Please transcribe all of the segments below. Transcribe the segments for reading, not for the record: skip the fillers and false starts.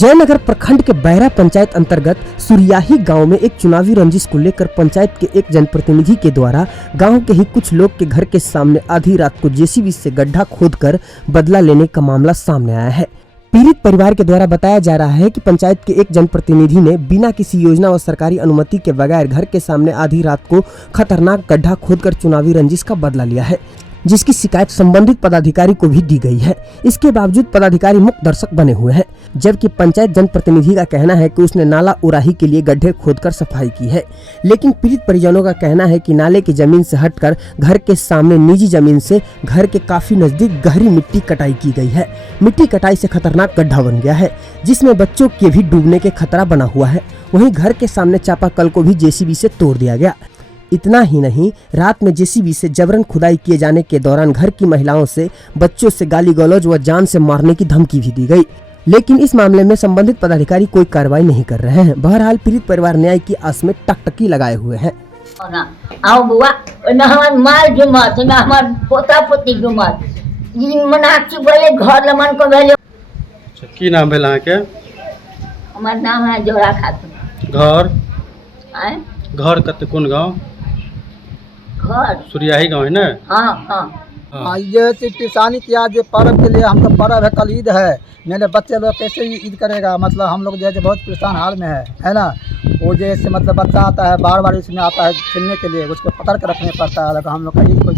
जयनगर प्रखंड के बैरा पंचायत अंतर्गत सुरियाही गांव में एक चुनावी रंजिश को लेकर पंचायत के एक जनप्रतिनिधि के द्वारा गांव के ही कुछ लोग के घर के सामने आधी रात को जेसीबी से गड्ढा खोदकर बदला लेने का मामला सामने आया है। पीड़ित परिवार के द्वारा बताया जा रहा है कि पंचायत के एक जनप्रतिनिधि ने बिना किसी योजना व सरकारी अनुमति के बगैर घर के सामने आधी रात को खतरनाक गड्ढा खोदकर चुनावी रंजिश का बदला लिया है, जिसकी शिकायत संबंधित पदाधिकारी को भी दी गई है। इसके बावजूद पदाधिकारी मुक्त दर्शक बने हुए हैं, जबकि पंचायत जनप्रतिनिधि का कहना है कि उसने नाला उराही के लिए गड्ढे खोदकर सफाई की है, लेकिन पीड़ित परिजनों का कहना है कि नाले की जमीन से हटकर घर के सामने निजी जमीन से घर के काफी नजदीक गहरी मिट्टी कटाई की गई है। मिट्टी कटाई से खतरनाक गड्ढा बन गया है, जिसमें बच्चों के भी डूबने के खतरा बना हुआ है। वहीं घर के सामने चापाकल को भी जेसीबी से तोड़ दिया गया। इतना ही नहीं, रात में जेसीबी से जबरन खुदाई किए जाने के दौरान घर की महिलाओं से, बच्चों से गाली गलौज व जान से मारने की धमकी भी दी गई, लेकिन इस मामले में संबंधित पदाधिकारी कोई कार्रवाई नहीं कर रहे हैं। बहरहाल पीड़ित परिवार न्याय की आस में टकटकी लगाए हुए हैं। आओ बुआ ना हमार माल जुमत ना हमार पोता पोती जुमत ई मनाची बोले घर लमन को भेले। की नाम भेल अहाँ के? हमार नाम है जोरा खातून। घर आए घर कते कोन गांव? घर सुरियाही गांव है ना? हाँ हाँ हाँ। ये किसानी की आज पर्व के लिए हम तो पर्व है, कल ईद है। मेरे बच्चे लोग कैसे ईद करेगा? मतलब हम लोग जैसे बहुत परेशान हाल में है ना। वो जैसे मतलब बच्चा आता है बार बार इसमें आता है खेलने के लिए, उसको पकड़ कर रखने पड़ता है। हम लोग का ईद कोई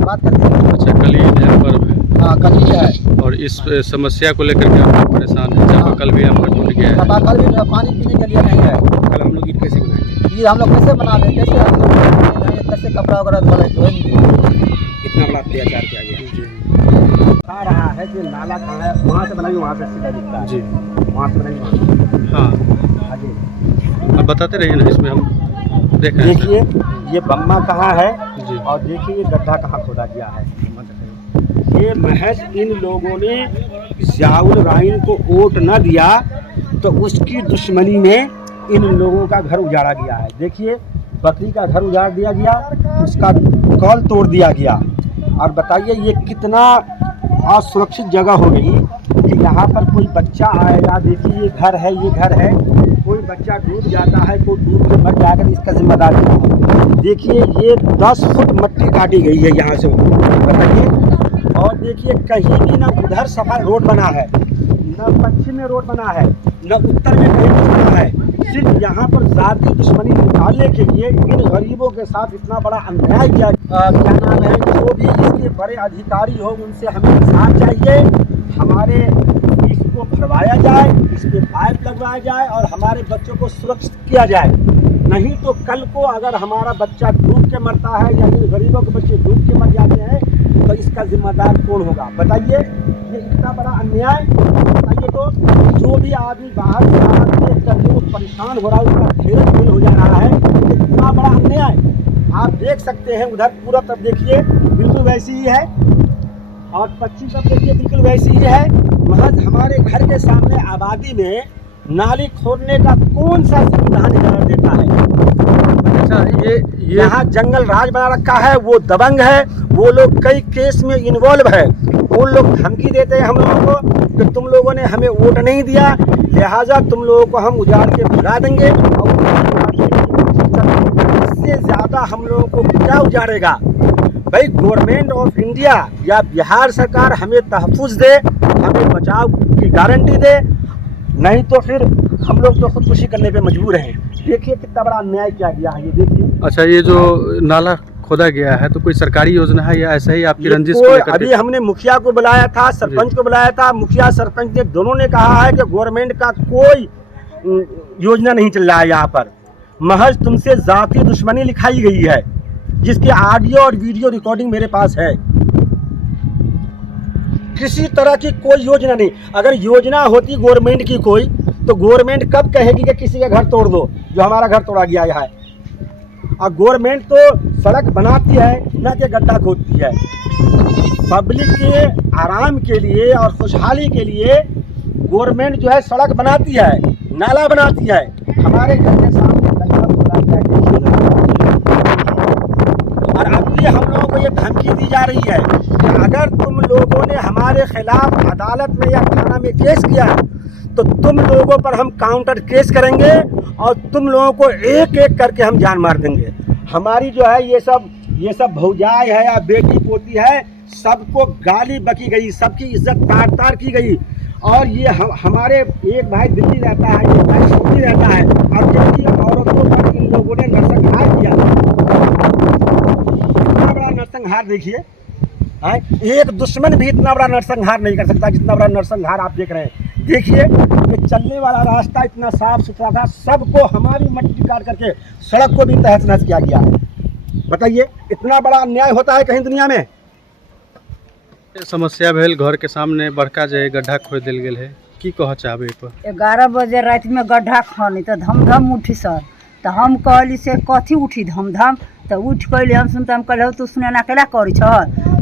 बात करते हैं। अच्छा, कल ईद है, पर्व है। हाँ कल ईद है और इस समस्या को लेकर के हम परेशान हैं। जब कल भी हमारा टूट गया है। कल भी पानी पीने के लिए नहीं है। कल हम लोग ईद कैसे बनाएंगे? ईद हम लोग कैसे बना दें? कैसे हम लोग कैसे कपड़ा वगैरह धोएंगे? कितना बड़ा अत्याचार किया गया आ रहा है कि नाला कहाँ है, वहाँ से बनाइए, वहाँ से सीधा दिखता है जी। वहाँ से बनाइए। हाँ, आगे अब बताते रहिए ना, इसमें हम देख रहे हैं। देखिए ये बम्मा कहाँ है जी। और देखिए ये गड्ढा कहाँ खोदा गया है। ये महज इन लोगों ने ज़ियाउल राइन को वोट न दिया तो उसकी दुश्मनी में इन लोगों का घर उजाड़ा गया है। देखिए बकरी का घर उजाड़ दिया गया, उसका कॉल तोड़ दिया गया। और बताइए ये कितना असुरक्षित जगह हो गई कि यहाँ पर कोई बच्चा आएगा। देखिए ये घर है, ये घर है, कोई बच्चा डूब जाता है, कोई डूब के मर जाएगा, इसका जिम्मेदार क्या है? देखिए ये 10 फुट मिट्टी काटी गई है यहाँ से, बताइए। और देखिए कहीं भी ना उधर सफाई रोड बना है, न पश्चिम में रोड बना है, न उत्तर में कहीं कुछ बना है। सिर्फ यहाँ पर जाति दुश्मनी निकालने के लिए इन गरीबों के साथ इतना बड़ा अन्याय किया। क्या नाम है, जो भी इसके बड़े अधिकारी हो उनसे हमें इंसाफ चाहिए। हमारे इसको भरवाया जाए, इसके पाइप लगवाया जाए और हमारे बच्चों को सुरक्षित किया जाए। नहीं तो कल को अगर हमारा बच्चा डूब के मरता है या फिर गरीबों के बच्चे डूब के मर जाते हैं तो इसका जिम्मेदार कौन होगा? बताइए। ये इतना बड़ा अन्याय बताइए। तो जो भी आदमी बाहर से देख करके वो परेशान हो रहा है, उसका धीरज फेल हो जा रहा है। इतना बड़ा अन्याय आप देख सकते हैं। उधर पूरा तब देखिए बिल्कुल वैसी ही है और पश्चिम तब देखिए बिल्कुल वैसी ही है। महज हमारे घर के सामने आबादी में नाली खोदने का कौन सा संविधान इजाजत देता है? अच्छा, ये यहाँ जंगल राज बना रखा है, वो दबंग है, वो लोग कई केस में इन्वॉल्व है। उन लोग धमकी देते हैं हम लोगों को कि तुम लोगों ने हमें वोट नहीं दिया, लिहाजा तुम लोगों को हम उजाड़ के भगा देंगे। और इससे ज़्यादा हम लोगों को क्या उजाड़ेगा? भाई गवर्नमेंट ऑफ इंडिया या बिहार सरकार हमें तहफ़्फ़ुज़ दे, हमें बचाव की गारंटी दे, नहीं तो फिर हम लोग तो खुदकुशी करने पे मजबूर हैं। देखिए कितना बड़ा अन्याय किया गया है, ये देखिए। अच्छा, ये जो नाला खोदा गया है तो कोई सरकारी योजना है या ऐसे ही आपकी रंजिश को लेकर? अभी हमने मुखिया को बुलाया था, सरपंच को बुलाया था। मुखिया सरपंच ने दोनों ने कहा है कि गवर्नमेंट का कोई योजना नहीं चल रहा है यहाँ पर। महज तुमसे जाती दुश्मनी लिखाई गई है, जिसकी ऑडियो और वीडियो रिकॉर्डिंग मेरे पास है। किसी तरह की कोई योजना नहीं। अगर योजना होती गवर्नमेंट की कोई, तो गवर्नमेंट कब कहेगी कि किसी का घर तोड़ दो, जो हमारा घर तोड़ा गया है। और गवर्नमेंट तो सड़क बनाती है, न कि गड्ढा खोदती है। पब्लिक के आराम के लिए और खुशहाली के लिए गवर्नमेंट जो है सड़क बनाती है, नाला बनाती है। हमारे घर के सामने गड्ढा खोदा गया और अब भी हम लोगों को ये धमकी दी जा रही है कि अगर तुम लोगों ने हमारे खिलाफ अदालत में या थाना में केस किया तो तुम लोगों पर हम काउंटर केस करेंगे और तुम लोगों को एक एक करके हम जान मार देंगे। हमारी जो है ये सब भौजाई है या बेटी पोती है, सबको गाली बकी गई, सबकी इज्जत तार तार की गई। और ये हमारे एक भाई दिल्ली रहता है, एक भाई सऊदी रहता है, और जल्दी औरतों पर इन लोगों ने नरसंहार किया। इतना बड़ा नरसंहार देखिए, एक दुश्मन भी इतना बड़ा नरसंहार नहीं कर सकता जितना बड़ा नरसंहार आप देख रहे हैं। देखिए ये चलने वाला रास्ता इतना साफ सुथरा था, सबको हमारी मट्टी काट करके सड़क को भी तहस नहस किया गया है। बताइए इतना बड़ा अन्याय होता है कहीं दुनिया में? समस्या भेल घर के सामने बड़का जे गड्ढा खोद देल गेल है, की कह चाहबे पर? 11 बजे रात में गड्ढा खानी तो धमधम उठी सर, तो हम कहली से कथी उठी धमधम, तो उठ कहली हम सुनते हम कहले तू सुने ना केला करी छ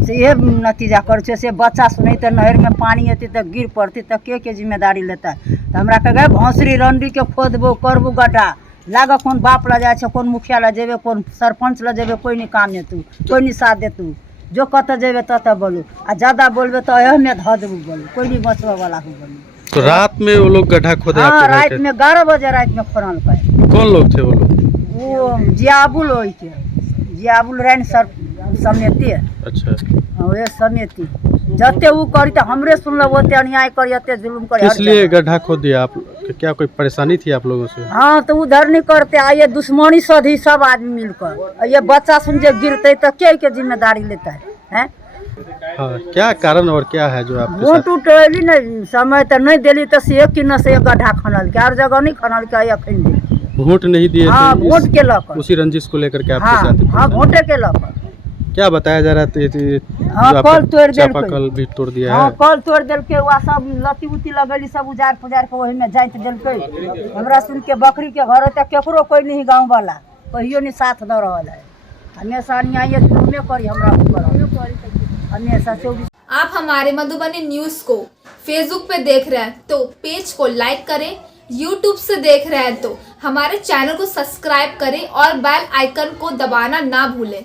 से ये नतीजा कर से बच्चा सुने तो नहर में पानी अती तो गिर पड़ती तो के जिम्मेदारी लेता है। तो हमरा कहे भौसरी रंडी के खोदबो करबो गड्ढा लाग, कौन बाप ला जाए कौन मुखिया ला जेबे कौन सरपंच ला जेबे, कोई नहीं काम तू कोई नहीं साथ दे तू, जो कत जेबे तत बोलू आ ज्यादा बोलबे तो में ध देबू बोलू, कोई नहीं बचबे वाला हो बोलू। तो रात में वो लोग गड्ढा खोदे? हाँ रात में 11 बजे रात में खोदल पाए। कौन लोग थे वो लोग? वो जियाबुल हो के जियाबुल रैन सर समिति। अच्छा वे समिति जते वो करी तो हमरे सुन लो, ओते अन्याय करी, ओते जुल्म करी। किस लिए गड्ढा खोद दिया आप? क्या कोई परेशानी थी आप लोगों से? हाँ तो उधर नहीं करते, आइए दुश्मनी सधी सब आदमी मिलकर, ये बच्चा सुन जे गिरते तो के जिम्मेदारी लेता है? हाँ, क्या कारण और क्या है जो आप वोट उठली नहीं समय तो नहीं दिली तो से कि न से गड्ढा खनल के, हर जगह नहीं खनल के अखन वोट नहीं दिए? हाँ वोट के लकर, उसी रंजिश को लेकर के आपके हाँ साथ? हाँ वोटे के लकर। क्या बताया जा रहा था? हाँ कल तोड़ दिल, कल भी तोड़ दिया हाँ है। कल तोड़ दिल के, वह सब लती उती लगली सब उजार पुजार के वही में जाइत दिल के। हमरा सुन के बकरी के घर तक केकरो कोई नहीं गाँव वाला कहियो नहीं साथ दे रहा है, हमेशा अन्याय जुलूमे करी हमरा हमेशा। आप हमारे मधुबनी न्यूज को फेसबुक पे देख रहे हैं तो पेज को लाइक करें, यूट्यूब से देख रहे हैं तो हमारे चैनल को सब्सक्राइब करें और बेल आइकन को दबाना ना भूलें।